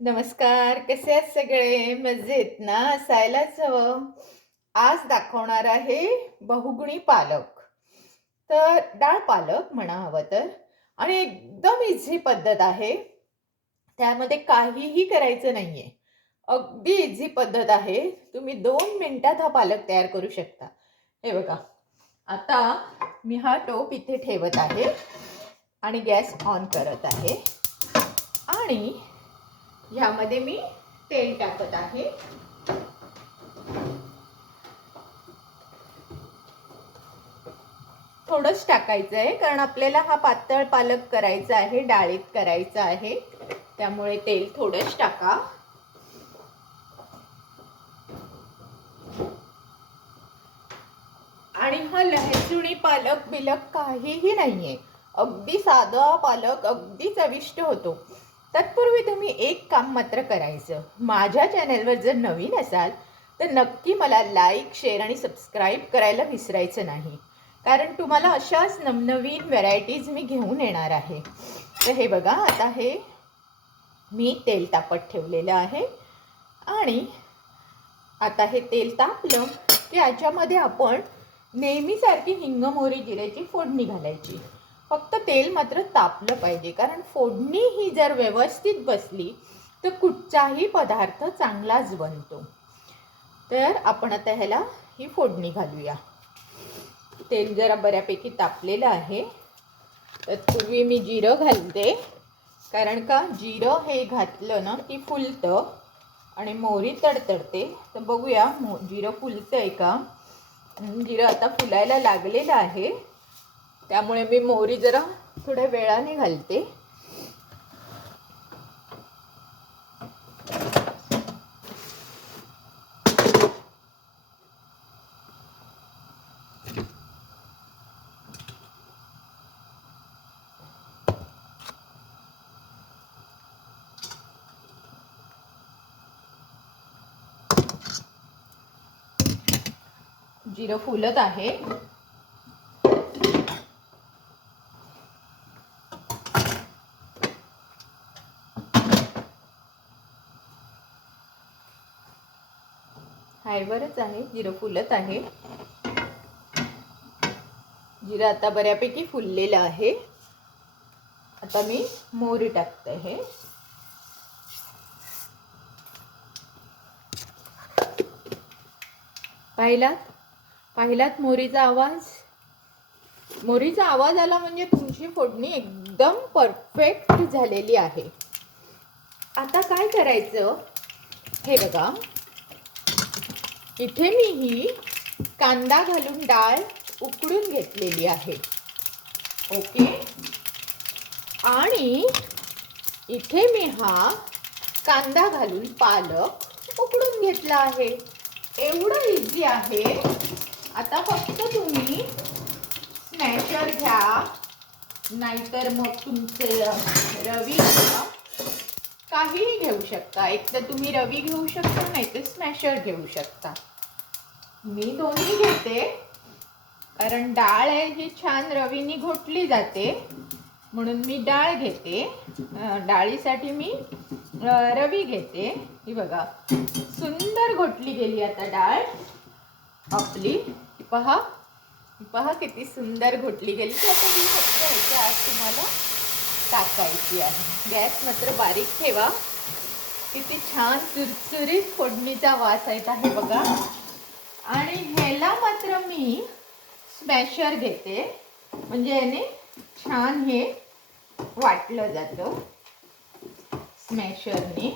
नमस्कार, कसे आहेत सगळे? मजेत ना? असायलाच हवं. आज दाखवणार आहे बहुगुणी पालक. तर डाळ पालक म्हणा हवं तर आणि एकदम इझी पद्धत आहे. त्यामध्ये काहीही करायचं नाहीये. अगदी इझी पद्धत आहे. तुम्ही 2 मिनिटात हा पालक तयार करू शकता. हे बघा, आता मी हा टोप इथे ठेवत आहे आणि गॅस ऑन करत आहे आणि ह्यामध्ये मी तेल टाकत आहे. थोडंच टाकायचं आहे कारण आपल्याला हा पातळ पालक करायचा आहे, डाळीत करायचा आहे. त्यामुळे तेल थोडंच टाका. आणि हा लहसुणी पालक बिलक काहीही नाहीये. अगदी साधा पालक अगदी चविष्ट होतो. तत्पूर्वी तुम्ही एक काम मात्र करायचं. माझ्या चॅनेलवर जर नवीन असाल तर नक्की मला लाईक, शेअर आणि सबस्क्राईब करायला विसरायचं नाही. कारण तुम्हाला अशाच नवनवीन व्हरायटीज मी घेऊन येणार आहे. तर हे बघा, आता हे मी तेल तापत ठेवलेलं आहे आणि आता हे तेल तापलं की याच्यामध्ये आपण नेहमीसारखी हिंग, मोहरी, जिऱ्याची फोडणी घालायची. फक्त तेल मात्र तापलं पाहिजे कारण फोडणी ही जर व्यवस्थित बसली तर कुठचाही पदार्थ चांगलाच बनतो. तर आपण आता ह्याला ही फोडणी घालूया. तेल जरा बऱ्यापैकी तापलेलं आहे. तत्पूर्वी मी जिरं घालते कारण का जिरं हे घातलं ना की फुलतं आणि मोहरी तडतडते. तर बघूया जिरं फुलतंय का. जिरं आता फुलायला लागलेलं आहे त्यामुळे मी मोहरी जरा थोड्या वेळाने घालते. जिरं फुलत आहे. हायवरच आहे, जिरं फुलत आहे. जिरं आता बऱ्यापैकी फुललेलं आहे. आता मी मोहरी टाकते आहे. पाहिलात मोहरीचा आवाज. मोहरीचा आवाज आला म्हणजे तुमची फोडणी एकदम परफेक्ट झालेली आहे. आता काय करायचं, हे बघा, इथे मी ही कांदा घालून डाळ उकडून घेतलेली आहे. ओके. आणि इथे मी हा कांदा घालून पालक उकडून घेतला आहे. एवढं इझी आहे. आता फक्त तुम्ही स्मॅशर घ्या, नाहीतर मग तुमचे रवी घ्या, काहीही घेऊ शकता. एक तर तुम्ही रवी घेऊ शकता, नाही तर स्मॅशर घेऊ शकता. मी दोन्ही घेते कारण डाळ आहे ही छान रवीनी घोटली जाते म्हणून मी डाळ घेते. डाळीसाठी मी रवी घेते. ही बघा, सुंदर घोटली गेली आता डाळ आपली. पहा पहा किती सुंदर घोटली गेली. ती आता ही फक्त ह्याच्या आत तुम्हाला टाकायची आहे. गॅस मात्र बारीक ठेवा. किती छान चुरचुरीत फोडणीचा वास येत आहे बघा. आणि ह्याला मात्र मी स्मॅशर घेते म्हणजे याने छान हे वाटलं जातं स्मॅशरने.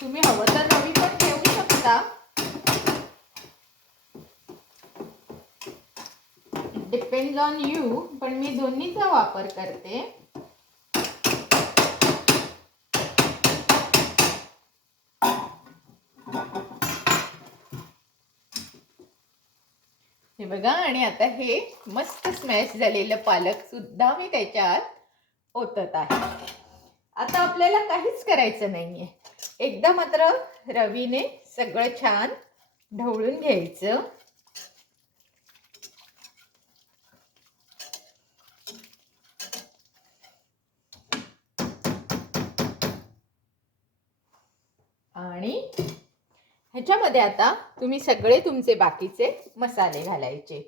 तुम्ही हवं तर रवी पण ठेवू शकता. Depends on you. पण मी दोन्हीचा वापर करते. हे बघा, आणि आता हे मस्त स्मॅश झालेलं पालक सुद्धा मी त्याच्यात ओतत आहे. आता आपल्याला काहीच करायचं नाहीये. एकदा मात्र रवीने सगळं छान ढवळून घ्यायचं. आणि ह्याच्यामध्ये आता तुम्ही सगळे तुमचे बाकीचे मसाले घालायचे.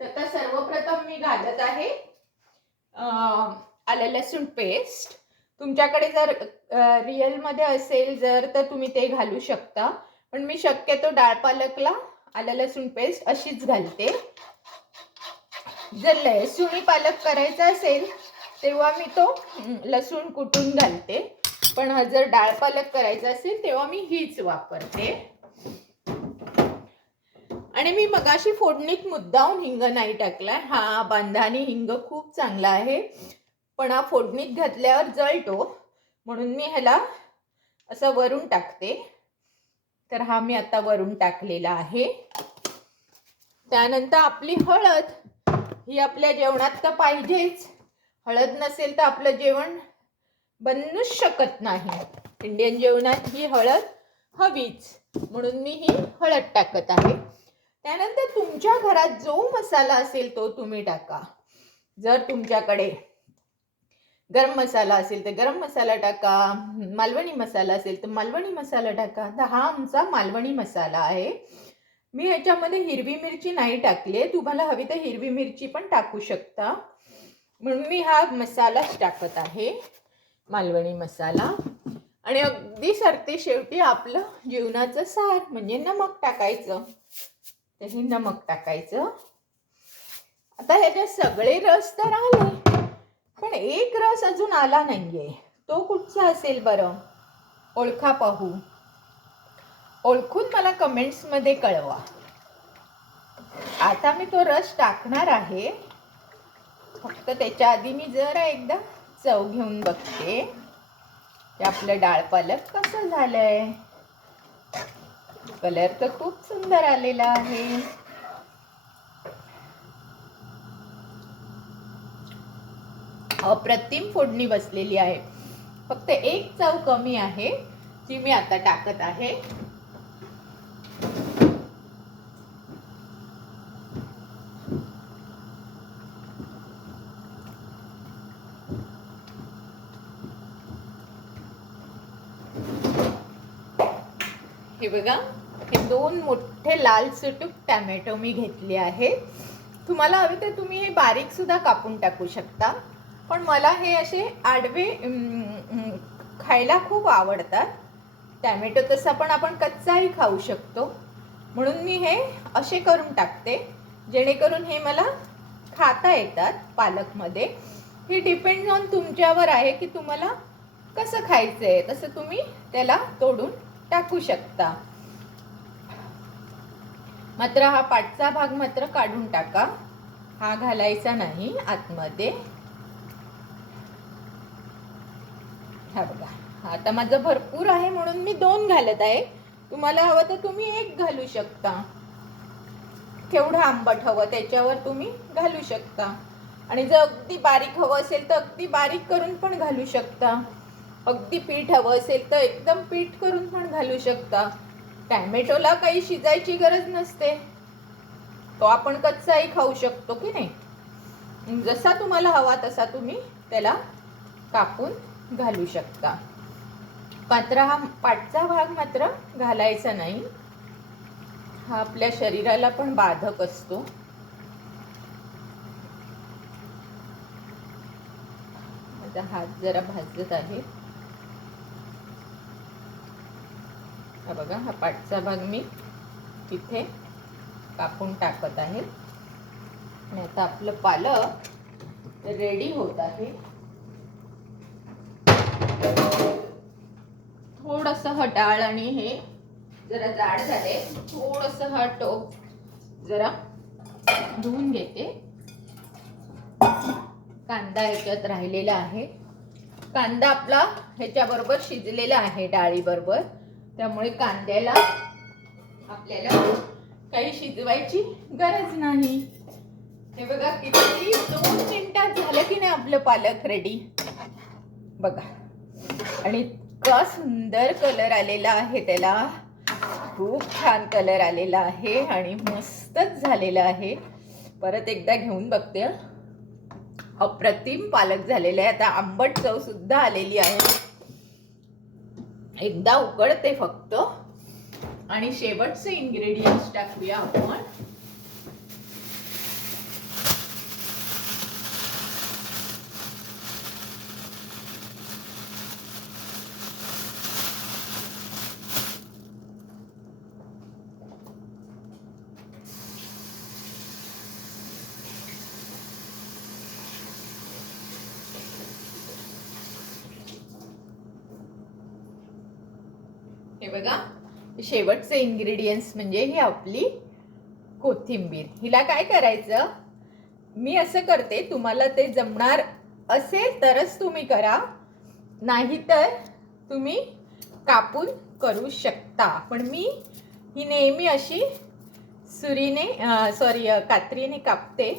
तर आता सर्वप्रथम मी घालत आहे आलं लसूण पेस्ट. तुमच्याकडे जर रिअलमध्ये असेल जर तर तुम्ही ते घालू शकता, पण मी शक्यतो डाळ पालकला आलं लसूण पेस्ट अशीच घालते. जर लसूणी पालक करायचा असेल तेव्हा मी तो लसूण कुटून घालते, पण जर डाळ पालक करायचा असेल तेव्हा मी हीच वापरते. आणि मी मगाशी फोडणीत मुद्दाम हिंग नाही टाकलाय. हा बांधानी हिंग खूप चांगला आहे, पण हा फोडणीत घातल्यावर जळतो, म्हणून मी ह्याला असं वरून टाकते. तर हा मी आता वरून टाकलेला आहे. त्यानंतर आपली हळद ही आपल्या जेवणात तर पाहिजेच. हळद नसेल तर आपलं जेवण बनूच शकत नाही. इंडियन जेवणात ही हळद हवीच, म्हणून मी ही हळद टाकत आहे. त्यानंतर तुमच्या घरात जो मसाला असेल तो तुम्ही टाका. जर तुमच्याकडे गरम मसाला असेल तर गरम मसाला टाका, मालवणी मसाला असेल तर मालवणी मसाला टाका. तर हा आमचा मालवणी मसाला आहे. मी ह्याच्यामध्ये हिरवी मिरची नाही टाकली, तुम्हाला हवी तर हिरवी मिरची पण टाकू शकता, म्हणून मी हा मसालाच टाकत आहे, मालवणी मसाला. आणि अगदी सरते शेवटी आपलं जेवणाचं सार म्हणजे नमक टाकायचं. तर हे नमक टाकायचं. आता ह्याचे सगळे रस तर आले, पण एक रस अजून आला नाहीये. तो कुठचा असेल बरं? ओळखा पाहू. ओळखून मला कमेंट्समध्ये कळवा. आता मी तो रस टाकणार आहे, फक्त त्याच्या आधी मी जरा एकदा चव घेऊन बघते की आपलं डाळ पालक कसं झालंय. कलर तर खूप सुंदर आलेला आहे. अप्रतिम फोडणी बसलेली आहे. फक्त एक चव कमी आहे, ती मी आता टाकत आहे. हे बघा, हे 2 मोठे लाल सुटूक टॅमॅटो मी घेतले आहे. तुम्हाला हवे तर तुम्ही हे बारीक सुद्धा कापून टाकू शकता, पण मला हे असे आडवे खायला खूप आवडतात. टॅमॅटो तसा पण आपण कच्चाही खाऊ शकतो, म्हणून मी हे असे करून टाकते, जेणेकरून हे मला खाता येतात पालकमध्ये. हे डिपेंड ऑन तुमच्यावर आहे की तुम्हाला कसं खायचं आहे, तसं तुम्ही त्याला तोडून टाकू शकता. मात्र हा पाठचा भाग मात्र काढून टाका, हा घालायचा नाही आतमध्ये. हा बघा, आता माझं भरपूर आहे म्हणून मी 2 घालत आहे. तुम्हाला हवं तर तुम्ही 1 घालू शकता. केवढं आंबट हवं त्याच्यावर तुम्ही घालू शकता. आणि जर अगदी बारीक हवं असेल तर अगदी बारीक करून पण घालू शकता. अगदी पीठ हवं असेल तर एकदम पीठ करून पण घालू शकता. टॅमॅटोला काही शिजायची गरज नसते, तो आपण कच्चाही खाऊ शकतो की नाही. जसा तुम्हाला हवा तसा तुम्ही त्याला कापून घालू शकता. मात्र हा पाठचा भाग मात्र घालायचा नाही, हा आपल्या शरीराला पण बाधक असतो. माझा हात जरा भाजत आहे. हा बघा, हा पाठचा भाग मी इथे कापून टाकत आहे. आणि आता आपलं पालक रेडी होत आहे. थोडंसं हा डाळ आणि हे जरा जाड झाले, थोडंसं हा टोप जरा धुवून घेते. कांदा ह्याच्यात राहिलेला आहे. कांदा आपला ह्याच्याबरोबर शिजलेला आहे डाळीबरोबर, त्यामुळे कांद्याला आपल्याला काही शिजवायची गरज नाही. हे बघा, किती 2 मिनिटात झालं की नाही आपलं पालक रेडी. बघा, आणि इतका सुंदर कलर आलेला आहे त्याला, खूप छान कलर आलेला आहे आणि मस्तच झालेला आहे. परत एकदा घेऊन बघते. अप्रतिम पालक झालेला आहे. आता आंबट चव सुद्धा आलेली आहे. एकदा उकळते फक्त आणि शेवटचे इन्ग्रेडियंट्स टाकूया आपण. हे बघा, शेवटचे इन्ग्रेडियंट्स म्हणजे ही आपली कोथिंबीर. हिला काय करायचं, मी असं करते, तुम्हाला ते जमणार असेल तरच तुम्ही करा, नाहीतर तुम्ही कापून करू शकता. पण मी ही नेहमी अशी कात्रीने कापते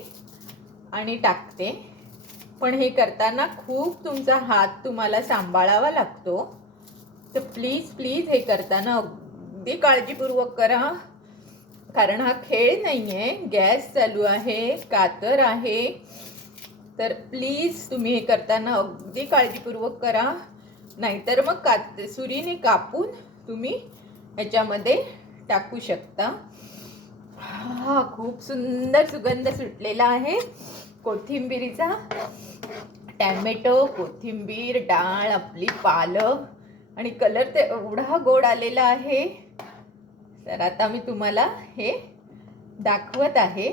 आणि टाकते. पण हे करताना खूप तुमचा हात तुम्हाला सांभाळावा लागतो. तर प्लीज प्लीज हे करताना अगदी काळजीपूर्वक करा, कारण हा खेळ नाही आहे. गॅस चालू आहे, कातर आहे, तर प्लीज तुम्ही हे करताना अगदी काळजीपूर्वक करा, नाहीतर मग सुरीने कापून तुम्ही ह्याच्यामध्ये टाकू शकता. हा खूप सुंदर सुगंध सुटलेला आहे कोथिंबीरीचा. टॅमॅटो, कोथिंबीर, डाळ, आपली पालक आणि कलर ते एवढा गोड आलेला आहे. तर आता मी तुम्हाला हे दाखवत आहे.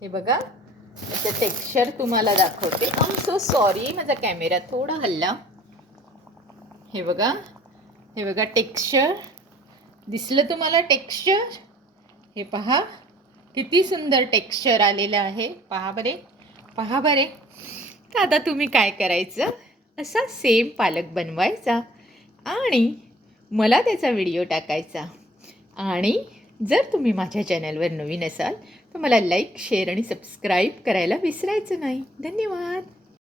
हे बघा, त्याचं टेक्स्चर तुम्हाला दाखवते. आय एम सो सॉरी, माझा कॅमेरा थोडा हल्ला. हे बघा, हे बघा टेक्स्चर दिसलं तुम्हाला? टेक्स्चर हे पहा, किती सुंदर टेक्स्चर आलेलं आहे. पहा बरे, पहा बरे. तर आता तुम्ही काय करायचं, असा सेम पालक बनवायचा आणि मला त्याचा व्हिडिओ टाकायचा. आणि जर तुम्ही माझ्या चॅनलवर नवीन असाल तर मला लाईक, शेअर आणि सबस्क्राईब करायला विसरायचं नाही. धन्यवाद.